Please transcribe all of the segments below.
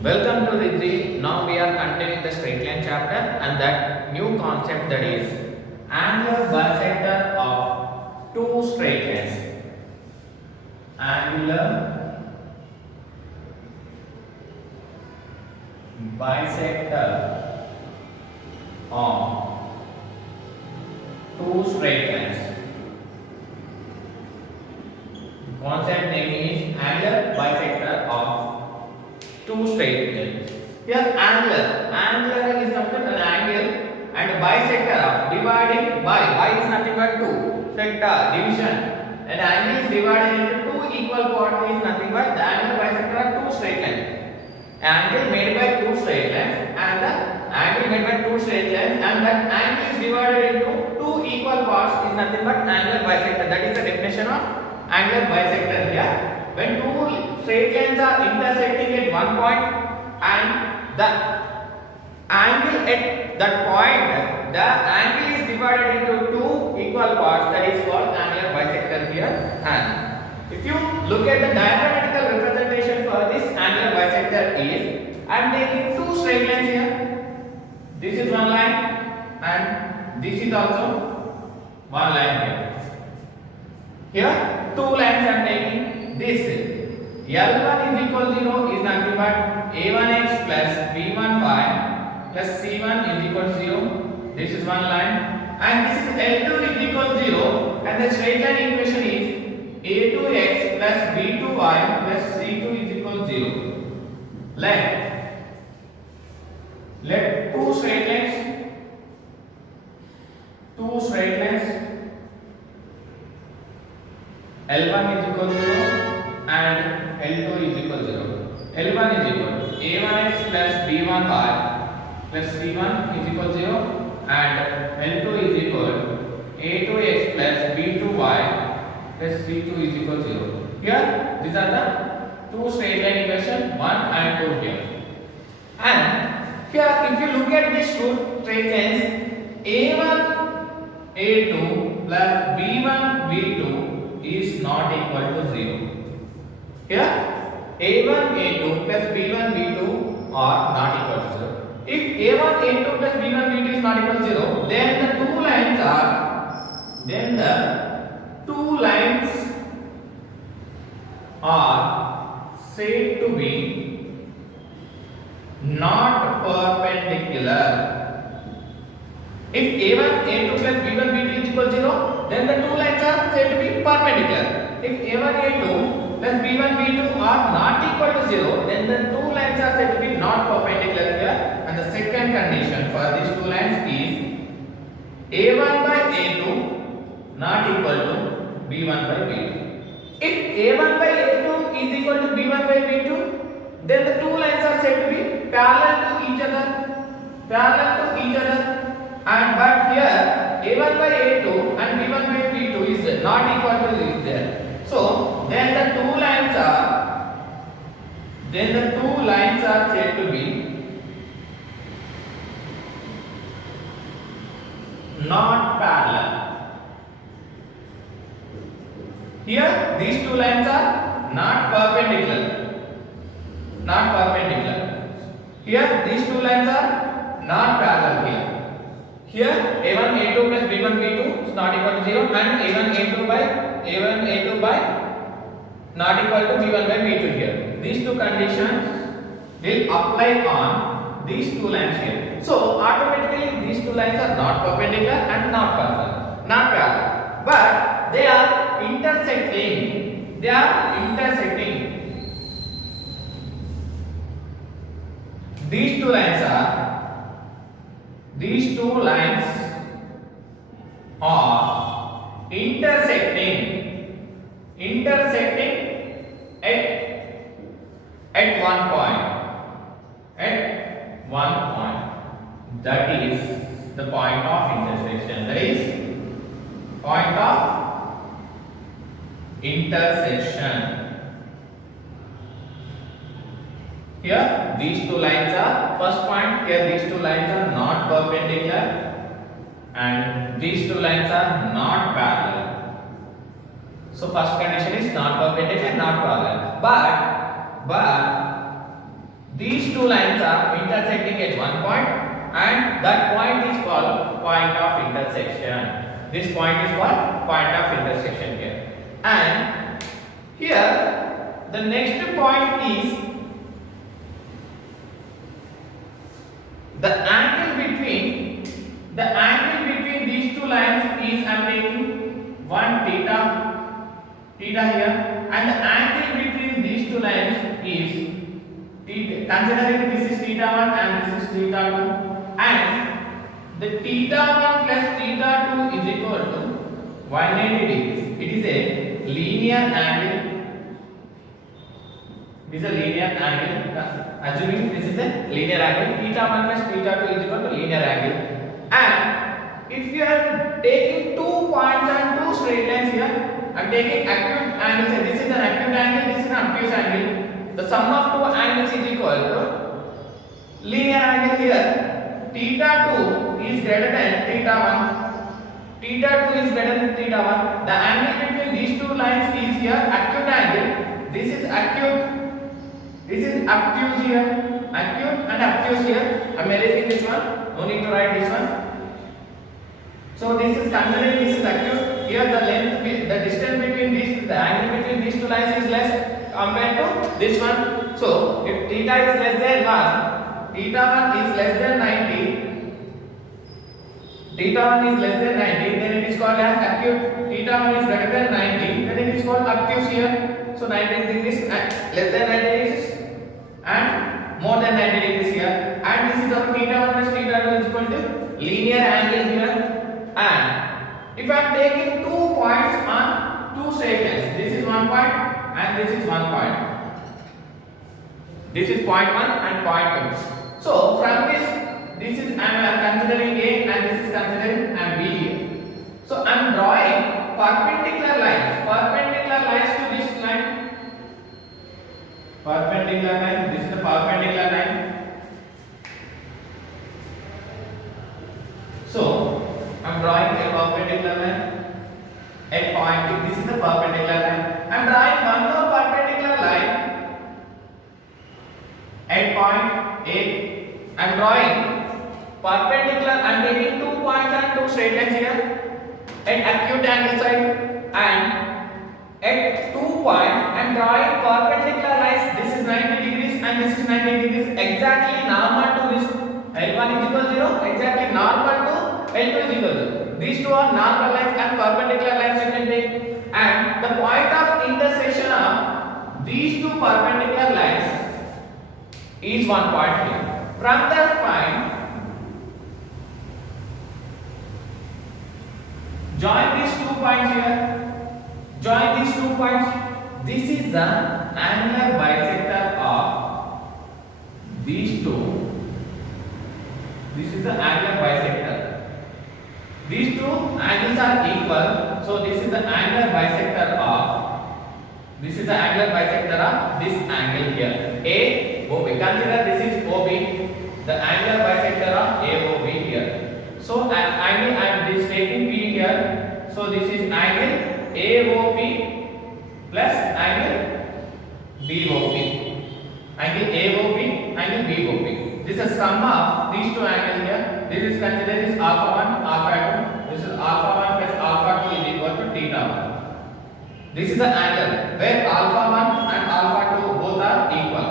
Welcome to the 3. Now we are continuing the straight line chapter and that new concept, that is angular bisector of two straight lines. Angular bisector of two straight lines. Concept name is angular bisector of two straight lines. Here angular is nothing but an angle, and bisector of dividing by is nothing but two. Sector division. An angle is divided into two equal parts is nothing but the angular bisector of two straight lines. Angle made by two straight lines and the angle made by two straight lines, and that angle is divided into two equal parts is nothing but angular bisector. That is the definition of angular bisector here. When two straight lines are intersecting at one point and the angle at that point, the angle is divided into two equal parts, that is called angular bisector here. And if you look at the diagrammatical representation for this angular bisector is, I am taking two straight lines here. This is one line and this is also one line here. Here two lines I am taking. This L1 is equal to 0 is nothing but A1x plus B1y plus C1 is equal to 0. This is one line, and this is L2 is equal to 0, and the straight line equation is A2x plus B2y plus C2 is equal to 0. Let two straight lines L1 is equal to 0 and L2 is equal to 0. L1 is equal to A1x plus B1y plus C1 is equal to 0, and L2 is equal to A2x plus B2y plus C2 is equal to 0. Here these are the two straight line equation 1 and 2 here. And here if you look at these two straight lines, A1 A2 plus B1 B2 is not equal to 0. Here A1 A2 plus B1 B2 are not equal to 0. If A1 A2 plus B1 B2 is not equal to 0, then the two lines are said to be not perpendicular. If A1 A2 plus B1 B2 is equal to 0, then the two lines are said to be perpendicular. If A1 A2 plus B1 B2 are not equal to 0, then the two lines are said to be not perpendicular here. And the second condition for these two lines is A1 by A2 not equal to B1 by B2. If A1 by A2 is equal to B1 by B2, then the two lines are said to be parallel to each other. And but here A1 by A2 and B1 by B2 is not equal to each other. So then the two lines are said to be not parallel. Here these two lines are not perpendicular. Here these two lines are not parallel here. Here A1 A2 plus B1 B2 is not equal to 0, and A1 A2 by not equal to B1 by B2 here. These two conditions will apply on these two lines here. So automatically these two lines are not perpendicular and not parallel, but they are intersecting. These two lines are intersecting at one point. That is the point of intersection. That is point of intersection. Here these two lines are first point. Here these two lines are not perpendicular and these two lines are not parallel. So first condition is not perpendicular, not parallel. But these two lines are intersecting at one point, and that point is called point of intersection. This point is called point of intersection here. And here the next point is the angle between these two lines is, I am taking one theta here, and the angle between these two lines is considering this is theta 1 and this is theta 2, and the theta 1 plus theta 2 is equal to 180 degrees. It is a linear angle. It is a linear angle. Assuming this is a linear angle, theta 1 plus theta 2 is equal to linear angle. And if you are taking 2 points and 2 straight lines here, I am taking acute angles here. This is an acute angle, this is an obtuse angle. The sum of 2 angles is equal to linear angle here. Theta 2 is greater than theta 1. Theta 2 is greater than theta 1. The angle between these two lines is here acute angle. This is acute. This is obtuse here. Acute and obtuse here. I am erasing this one. No need to write this one. So this is considering this is acute. Here the length, the distance between these, the angle between these two lines is less compared to this one. So if theta is less than 1, theta 1 is less than 90, theta 1 is less than 90, then it is called as acute. Theta 1 is greater than 90, then it is called obtuse here. So 90 degrees less than 90 degrees and more than 90 degrees here. And this is our theta 1 plus theta 2 is equal to linear angle here. And if I am taking 2 points on 2 straight lines, this is one point and this is one point. This is point 1 and point 2. So from this is I am considering A and this is considering B here. So I am drawing perpendicular lines to this line. Perpendicular line. This is the perpendicular line. So I am drawing a perpendicular line at point. This is the perpendicular line. I am drawing one more perpendicular line at point A. I am drawing perpendicular. I am taking 2 points and 2 straight lines here at acute angle side, and at 2 points I am drawing perpendicular lines. This is 90 degrees and this is 90 degrees, exactly normal to this. L1 is equal to 0, exactly normal to L2 is equal to. These two are normal lines and perpendicular lines you can take, and the point of intersection of these two perpendicular lines is one point here. From that point, join these 2 points here. Join these 2 points. This is the angular bisector of these two. This is the angular bisector. These two angles are equal, so this is the angular bisector of this angle here. A OB. Consider this is OB, the angular bisector of AOB here. So angle I am taking P here. So this is angle AOP plus angle BOP. Angle AOP, angle BOP. This is sum of these two angles here. This is considered as alpha 1, alpha 2. This is alpha 1 plus alpha 2 is equal to theta 1. This is the angle where alpha 1 and alpha 2 both are equal.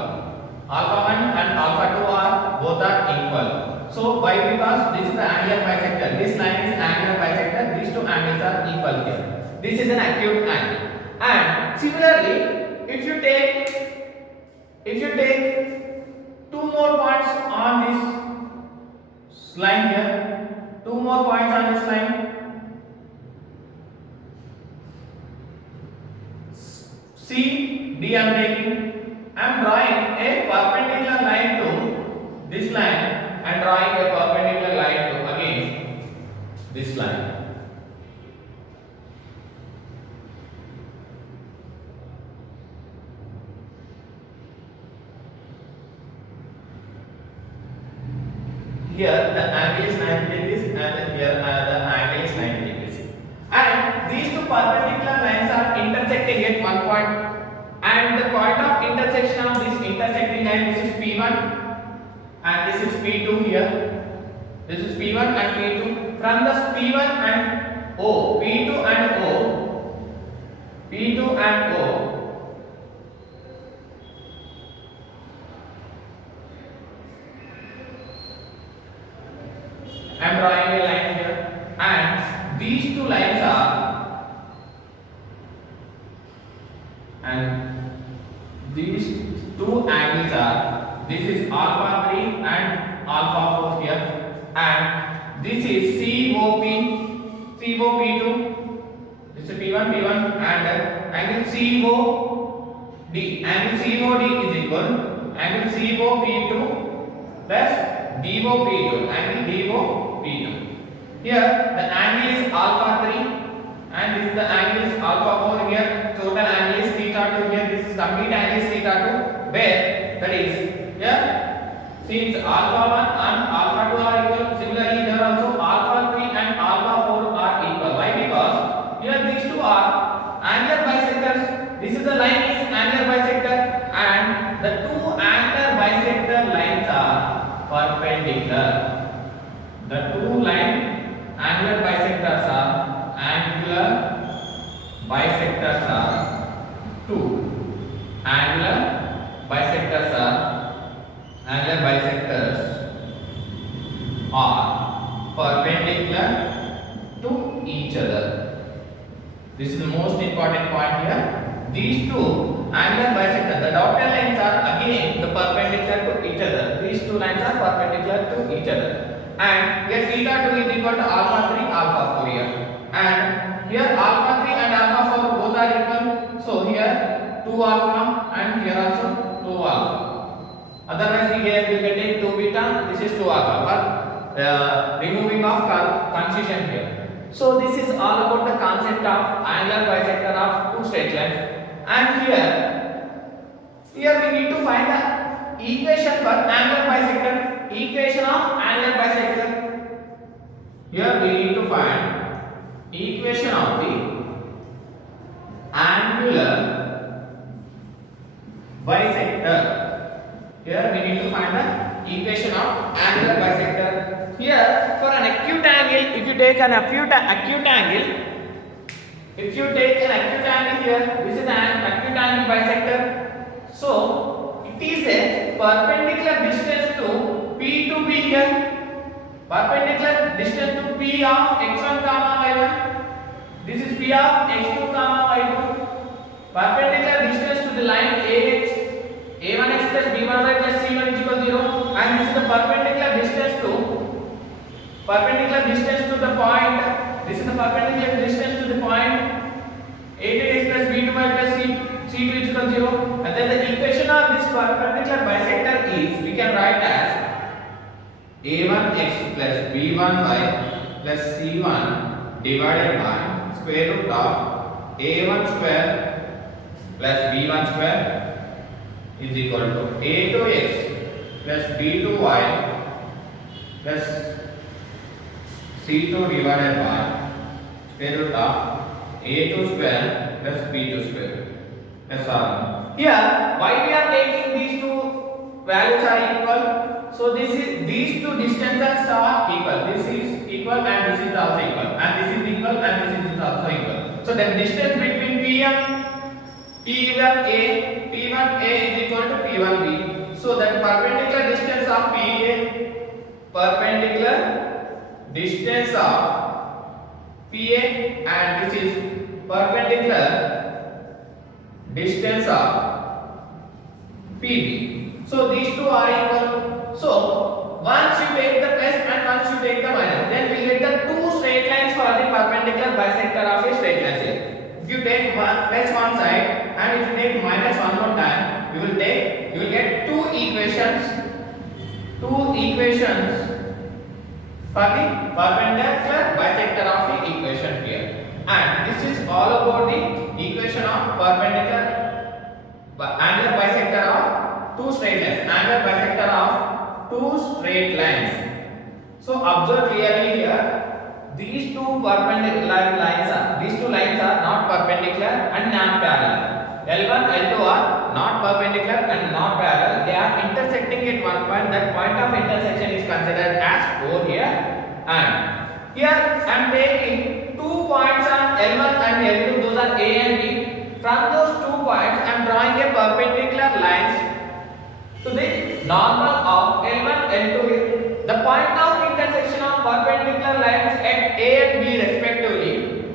Alpha 1 and alpha 2 are both are equal. So why? Because this is the angular bisector. This line is angular bisector. These two angles are equal here. This is an acute angle. And similarly, if you take 2 more points on this line here, 2 more points on this line. C, D I am taking. I am drawing a perpendicular line to this line and drawing a perpendicular line to again this line. Here the angle is 90 degrees and here the angle is 90 degrees. And these two perpendicular lines are intersecting at one point, and the point of intersection of this intersecting line, this is P1 P1 and this is P2 here. This is P1 and P2. From the P1 and O, P2 and O, P2 and O, I am drawing a line here, and these two lines are, and these two angles are, this is alpha 3 and alpha 4 here, and this is COP, COP2, this is P1, P1, and angle COD, angle COD is equal, angle COP2 plus DOP2, angle DOP2. Here the angle is alpha 3 and this is the angle is alpha 4 here. Total angle is theta 2 here. This is complete angle is theta 2. Where that is here, since alpha 1 and alpha 2 are equal, similarly here also alpha 3 and alpha 4 are equal. Why? Because here these two are angular bisectors. This is the line is angular bisector and the two angular bisector lines are perpendicular. The two angular bisectors are two. Angular bisectors are perpendicular to each other. This is the most important point here. These two angular bisectors, the dotted lines are again the perpendicular to each other. These two lines are perpendicular to each other. And here theta 2 is equal to alpha 3, alpha 4 here. And here alpha 3 and alpha 4 both are equal. So here 2 alpha and here also 2 alpha. Otherwise we will get 2 beta, this is 2 alpha. But removing of concision here. So this is all about the concept of angular bisector of two straight lines. And here we need to find the equation for angular bisector. Equation of angular bisector. Here we need to find equation of the angular bisector. Here we need to find the equation of angular bisector. Here for an acute angle, if you take an acute angle, here, this is an acute angle bisector. So it is a perpendicular distance to P to B here, perpendicular distance to P of x1 comma y1. This is P of x2 comma y2. Perpendicular distance to the line AX, A1x plus B1y plus C1 is equal to 0. And this is the perpendicular distance to the point. This is the perpendicular distance to the point A2x plus B2y plus C2 is equal to 0. And then the equation of this perpendicular bisector is, we can write as A1x plus B1y plus C1 divided by square root of A1 square plus B1 square is equal to A2x plus B2y plus C2 divided by square root of A2 square plus B2 square. That's all. Here, why we are taking these two values are equal? So these two distances are equal. This is equal and this is also equal. And this is equal and this is also equal. So the distance between P1A is equal to P1B. So that perpendicular distance of PA and this is perpendicular distance of PB. So these two are equal. So once you take the plus and once you take the minus, then we get the two straight lines for the perpendicular bisector of a straight line here. If you take plus one side and if you take minus one more time, you will get two equations for the perpendicular bisector of the equation here. And this is all about the equation of perpendicular angular bisector of two straight lines. Angular bisector of two straight lines. So observe clearly here, these two lines are not perpendicular. perpendicular and not parallel. L1, L2 are not perpendicular and not parallel. They are intersecting at one point. That point of intersection is considered as O here. And here I am taking 2 points on L1 and L2. Those are A and B. From those 2 points, I am drawing a perpendicular lines to the normal of L1, L2 here. The point of intersection of perpendicular lines at A and B respectively,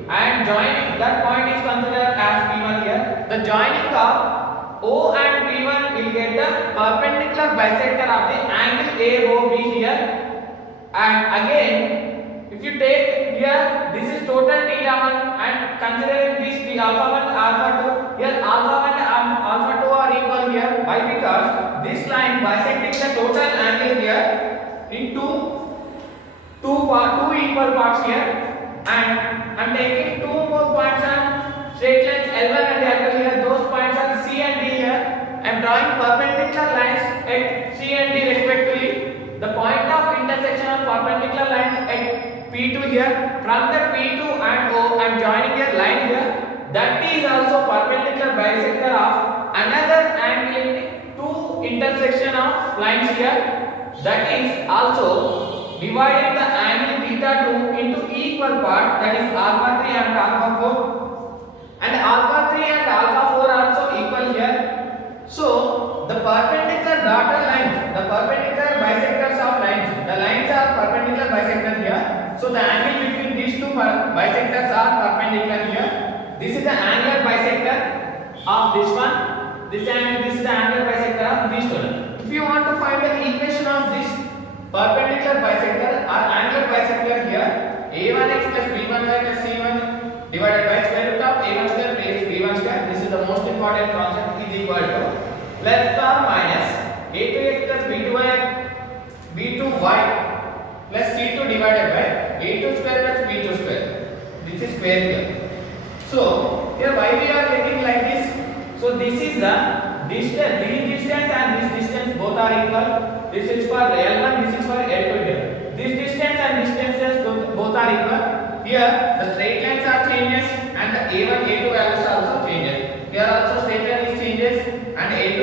and joining that point is considered as P1 here. The joining of O and P1 will get the perpendicular bisector of the angle AOB here. And again, if you take here, this is total theta 1 and considering this the alpha 1 alpha 2, here alpha 1 and alpha 2 are equal here. Why? Because this line bisecting the total angle here into two equal parts here, and I am taking 2 more points on straight lines L1 and L2 here. Those points are C and D here. I am drawing perpendicular lines at C and D respectively. The point of intersection of perpendicular lines at P2 here. From the P2 and O, I am joining a line here. That is also perpendicular bisector of another angle in the 2 intersection of lines here. That is also dividing the angle theta 2 into equal parts, that is alpha 3 and alpha 4, and alpha 3 and alpha 4 are also equal here. So the perpendicular dotted lines, the perpendicular bisectors of lines, the lines are perpendicular bisector here. So the angle between these 2 bisectors are perpendicular here. This is the angular bisector of this one, this angle, this is the angular bisector of these 2. If you want to find the equation of this perpendicular bisector or angular bisector here, a1x plus b1y plus c1 divided by square root of a1 square plus b1 square. This is the most important concept, is equal to plus or minus a2x plus b2y plus c2 divided by a2 square plus b2 square. This is square here. So here why we are getting like this? So this is the distance, this distance and this distance both are equal. This is for L1, this is for L2 here. This distance and distances both are equal. Here the straight lines are changes and the A1, A2 values also changes. Here also straight line is changes and A2,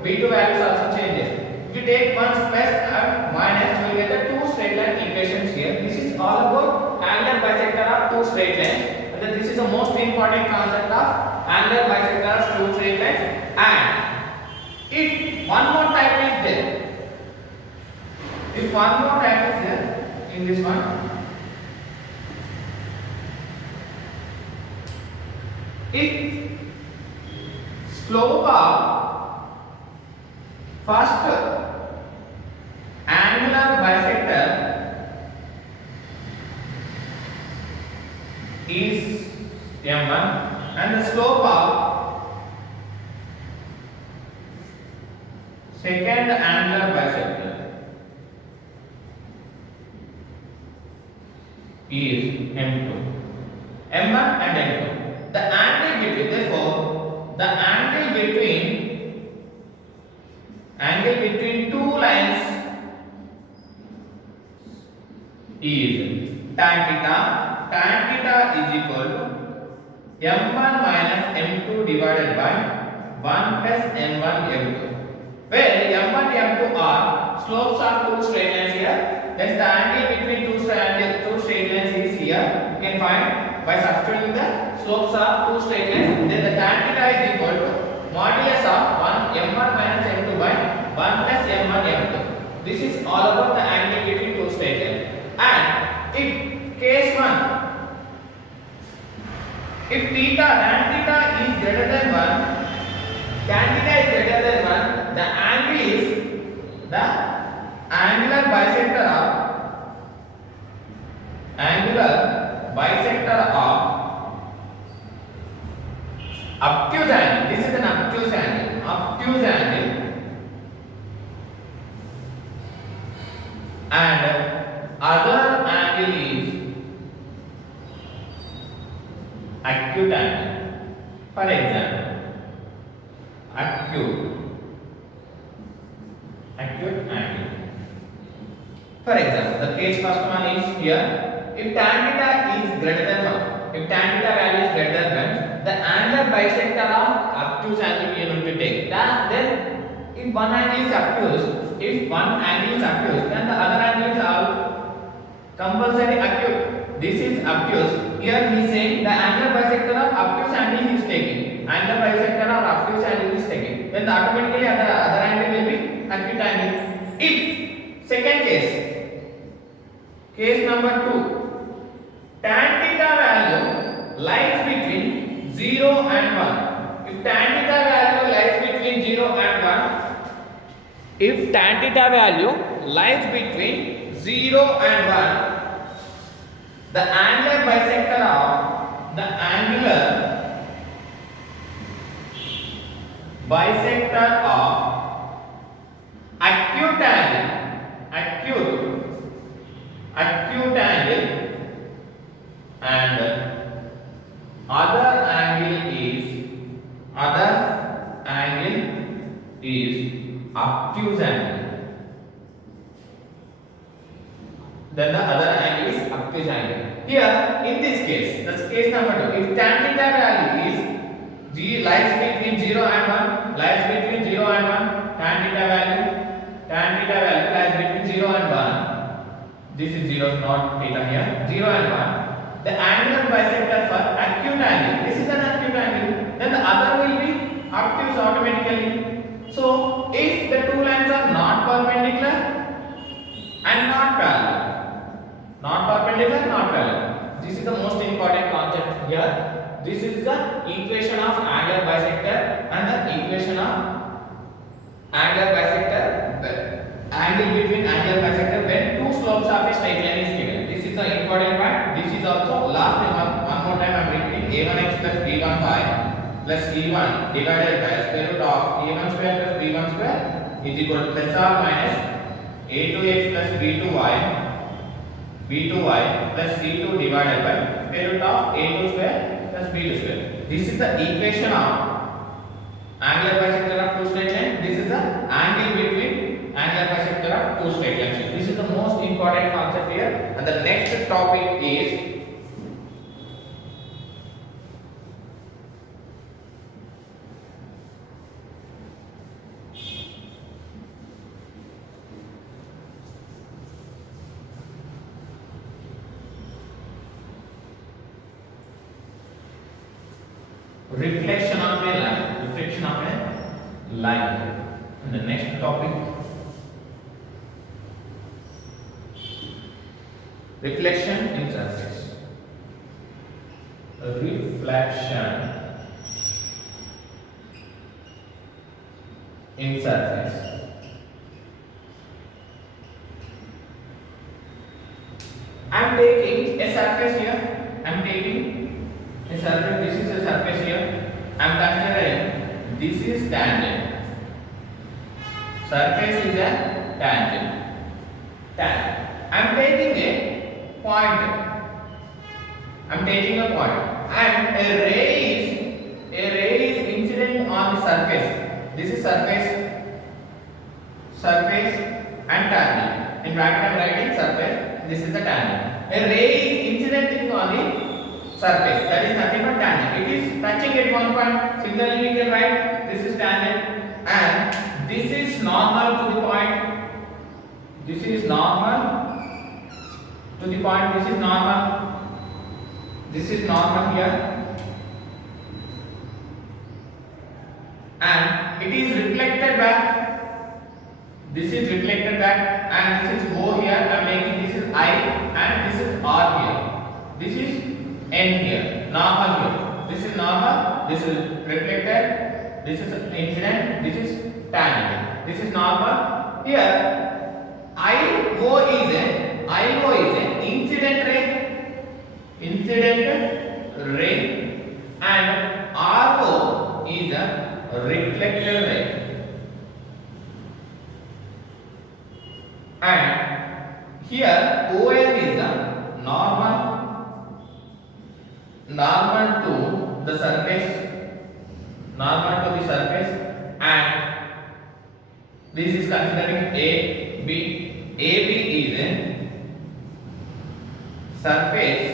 B2 values also changes. If you take one plus and minus, you will get the 2 straight line equations here. This is all about angular bisector of 2 straight lines. And this is the most important concept of angular bisector of 2 straight lines. And if one more type is there, if one more type is there in this one, if slope of first angular bisector is m1 and the slope of second angular bisector is m2, m1 and m2. The angle between, therefore, the angle between 2 lines is tan theta. Tan theta is equal to m1 minus m2 divided by 1 plus m1 m2. Where m1 m2 are slopes of 2 straight lines here. Then the angle between 2 straight lines is here. You can find by substituting the slopes of 2 straight lines. Then the tan theta is equal to modulus of 1 m1 minus m2 by 1 plus m1 m2. This is all about the angle between 2 straight lines. And if case 1, if tan theta is greater than 1, the angle is the angular bisector of obtuse angle. This is an obtuse angle, and other angle is acute angle. For example, acute angle. For example, the case first one is here. If tan theta is greater than 1, if tan theta value is greater than the angular bisector of obtuse angle we are going to take. Then if one angle is obtuse, then the other angle is compulsory acute. This is obtuse. Here he is saying the angular bisector of obtuse angle he is taking. Angular bisector of obtuse angle is taking. Then automatically other angle will be acute angle. If second case number 2, tan theta value lies between 0 and 1. If tan theta value lies between 0 and 1, the angular bisector of acute angle and other angle is obtuse angle. Then the other angle is obtuse angle. Here in this case, that's case number 2. If tan theta value is lies between 0 and 1, tan theta value lies between 0 and 1. This is 0, not theta here. 0 and 1. The angular bisector for acute angle. This is an acute angle. Then the other will be obtuse automatically. So if the two lines are not perpendicular and not parallel, this is the most important concept here. This is the equation of angular bisector and the equation of angular angle between angular bisector when two slopes of a straight line is given. This is the important part. This is also last time, one more time I am repeating. A1x plus b1y plus c1 divided by square root of a1 square plus b1 square is equal to plus or minus a2x plus b2y plus c2 divided by square root of a2 square plus b2 square. This is the equation of angular bisector of two straight lines. This is the angle between angular bisector of two straight lines. This is the most important concept here. And the next topic is reflection of a line. And the next topic, reflection in surface. Reflection in surface. I am taking a surface here. This is a surface here. I am considering this is tangent. Surface is a tangent. I am taking a point. And a ray is incident on the surface. This is surface and tangent. In bracket I am writing surface. This is the tangent. A ray is incidenting on the surface. That is nothing but tangent. It is touching at one point. Similarly, we can write this is tangent and this is normal to the point. This is normal to the point. This is normal. This is normal here, and it is reflected back. This is reflected back, and this is O here. I am making this is I, and this is R here. This is N here. Normal here. This is normal. This is reflected. This is incident. This is tangent. This is normal. Here, IO is an incident ray. And RO is a reflected ray. And here OM is a normal to the surface, and this is considering AB. AB is a surface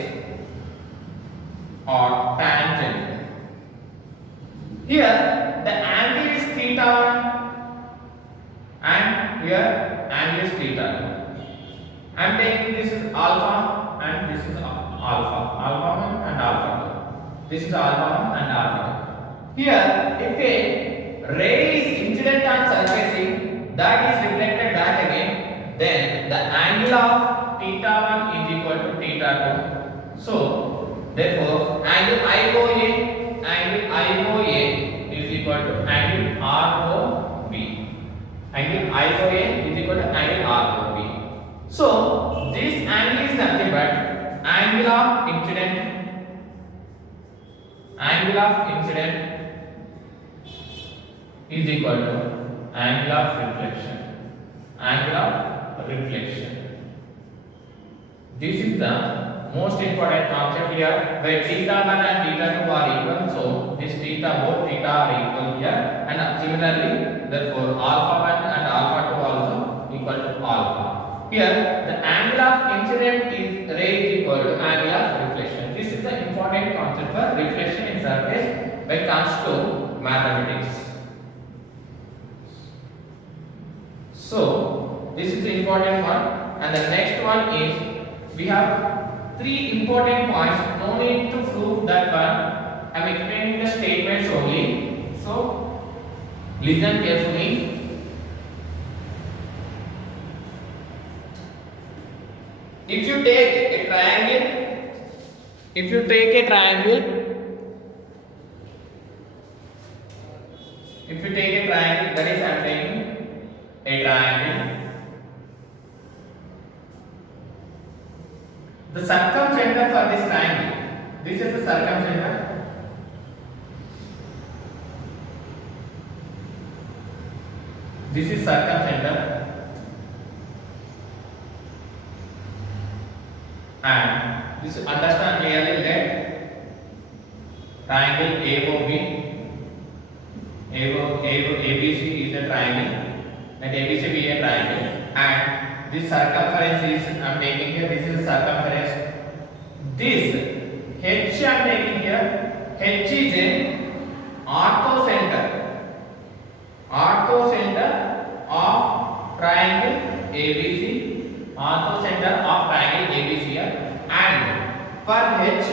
Here the angle is theta 1 and here angle is theta 2. I am taking this is alpha and this is alpha 1 and alpha 2. This is alpha 1 and alpha 2. Here if a ray is incident on surfacing that is reflected back again, then the angle of theta 1 is equal to theta 2. So therefore angle IOA is equal to angle ROB. Angle IOA is equal to angle ROB. So this angle is nothing but angle of incident is equal to angle of reflection. This is the most important concept here, where theta 1 and theta 2 are equal. So this both theta are equal here, and similarly therefore alpha 1 and alpha 2 also equal to alpha. Here the angle of incident ray is equal to angle of reflection. This is the important concept for reflection in surface when it comes to mathematics. So this is the important one, and the next one is we have three important points. No need to prove that one. I am explaining the statements only. So listen carefully. If you take a triangle, that is I am taking a triangle. The circumcenter for this triangle, this is the circumcenter. This is circumcenter, and this understand clearly that triangle ABC is a triangle, and ABC be a triangle, and this circumference is I am taking here. This is circumference. This H I am taking here. H is a orthocenter of triangle ABC. Orthocenter of triangle ABC here, and for H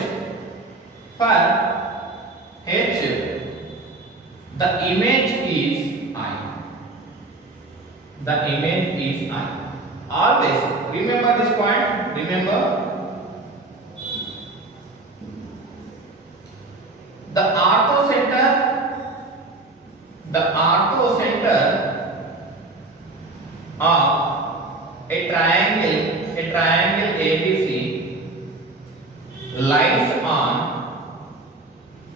the image is I. Always remember this point. Remember the orthocenter of a triangle ABC lies on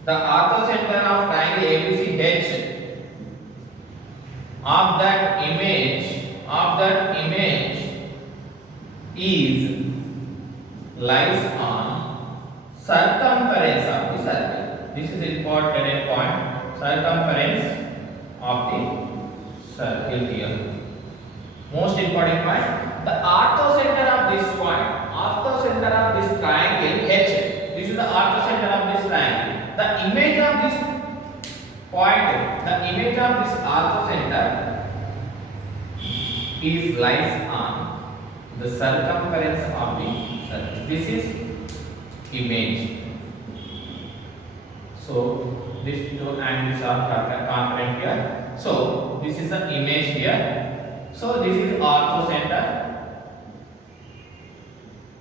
the orthocenter of triangle ABC H of that image is lies on circumference of the circle. This is important point. Circumference of the circle here. Most important point. The orthocenter of this triangle H. This is the orthocenter of this triangle. The image of this point, the image of this orthocenter is lies on the circumference of the circle. This is image. So these two angles are concurrent here. So this is the image here. So this is orthocenter,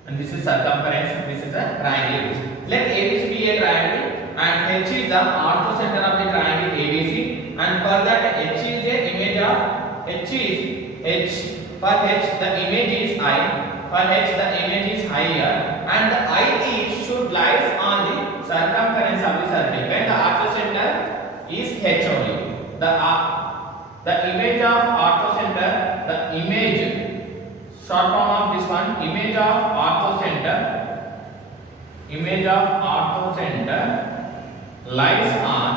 and this is circumference. This is a triangle. Let ABC be a triangle, and H is the orthocenter of the triangle ABC, and for that H is a image of H. For H the image is I. For H the image is I here, and the I should lies on the circumference of the circle. When the orthocenter is H only. The image of orthocenter, the image short form of this one, image of orthocenter lies on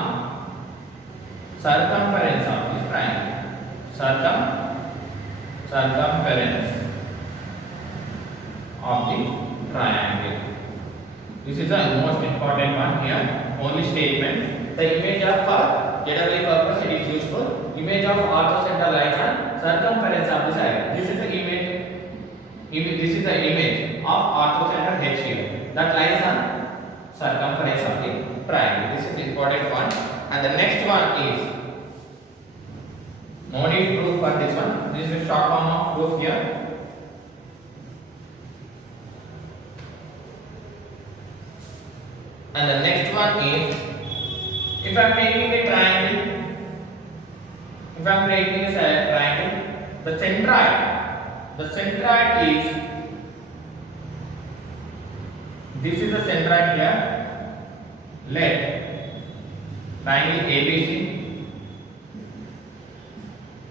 circumference of this triangle. Circumference of the triangle. This is the most important one here. Only statement. The image of Image of orthocenter lies on circumference of this area. This is the image. This is the image of orthocenter H here that lies on circumference of the triangle. This is the important one. And the next one is no need proof for this one. This is a short form of proof here. And the next one is, if I am making a triangle, the centroid is, this is the centroid here. Let triangle ABC,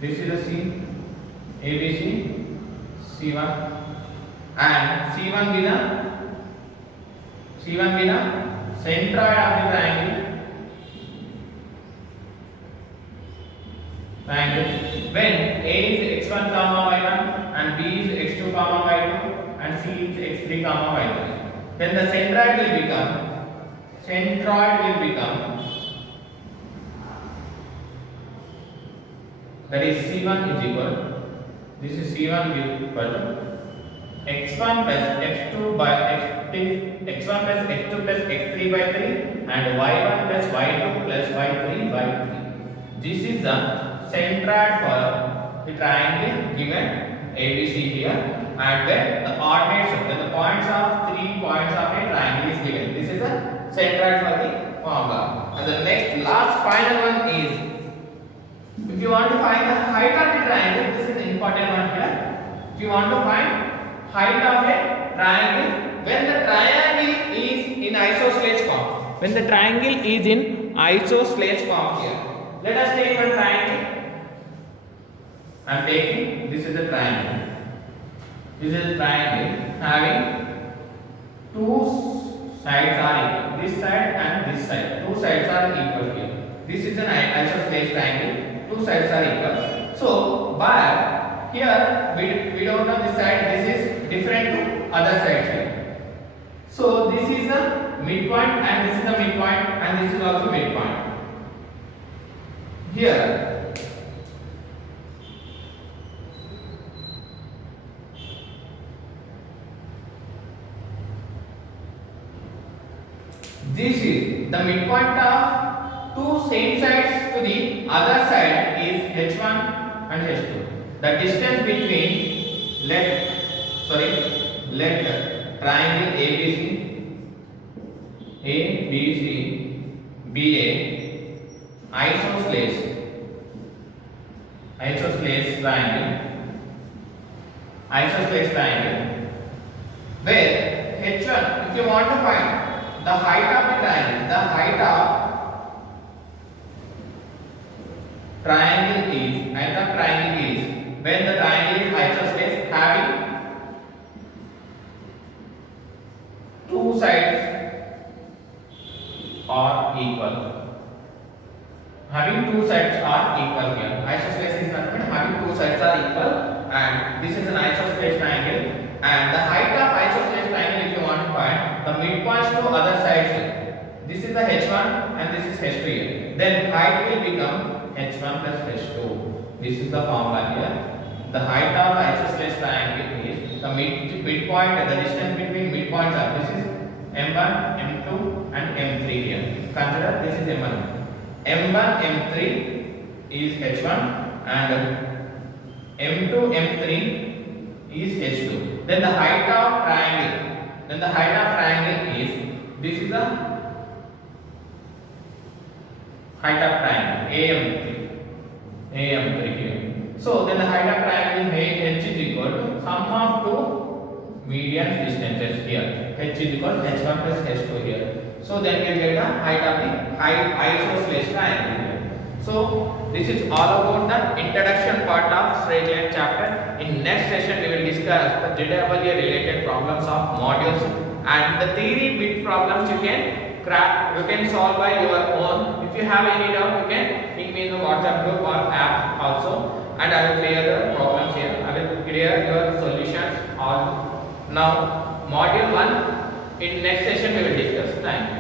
this is the C, ABC, C1, and C1 be the centroid of the triangle. When A is x1 comma y1 and B is x2 comma y2 and C is x3 comma y3, then the centroid will become that is C1 is equal, this is C1 is equal to x1 plus x2 by x1 plus x2 plus x3 by 3 and y1 plus y2 plus y3 by 3. This is the centroid for the triangle given ABC here, and then the coordinates, then the points of 3 points of a triangle is given. This is the centroid for the formula. And the next last final one is, if you want to find the height of the triangle, this is the important one here. If you want to find height of a triangle when the triangle is in isosceles form. When the triangle is in isosceles form here. Let us take one triangle. I am taking, this is a triangle. This is a triangle having two sides are equal. This side and this side. Two sides are equal here. This is an isosceles triangle. Two sides are equal. So, but here we don't know this side. This is different to other sides here. So, this is the midpoint and this is the midpoint and this is also midpoint. Here this is the midpoint of two same sides to the other side is H1 and H2. The distance between let triangle ABC be a isosceles triangle where H1, if you want to find the height of the triangle, the height of triangle is when the triangle is isosceles having two sides are equal. Having two sides are equal here. Isosceles is nothing but having two sides are equal, and this is an isosceles triangle. And the height of isosceles triangle, if you want to find the midpoints to other sides, this is the H1 and this is H2 here. Then height will become H1 plus H2. This is the formula here. The height of isosceles triangle is the midpoint and the distance between midpoints are, this is M1, M2 and M3 here. Consider this is M1. M1, M3 is H1 and M2, M3 is H2. Then the height of triangle is, this is the height of triangle AM3 here. So then the height of triangle H is equal to sum of two median distances here. H is equal to H1 plus H2 here. So then we will get the height of the isosceles triangle here. So this is all about the introduction part of straight line chapter. In next session we will discuss the JEE related problems of modules and the theory bit problems you can crack, you can solve by your own. If you have any doubt, you can ping me in the WhatsApp group or app also, and I will clear the problems here. I will clear your solutions all. Now module 1 in next session we will discuss. Thank you.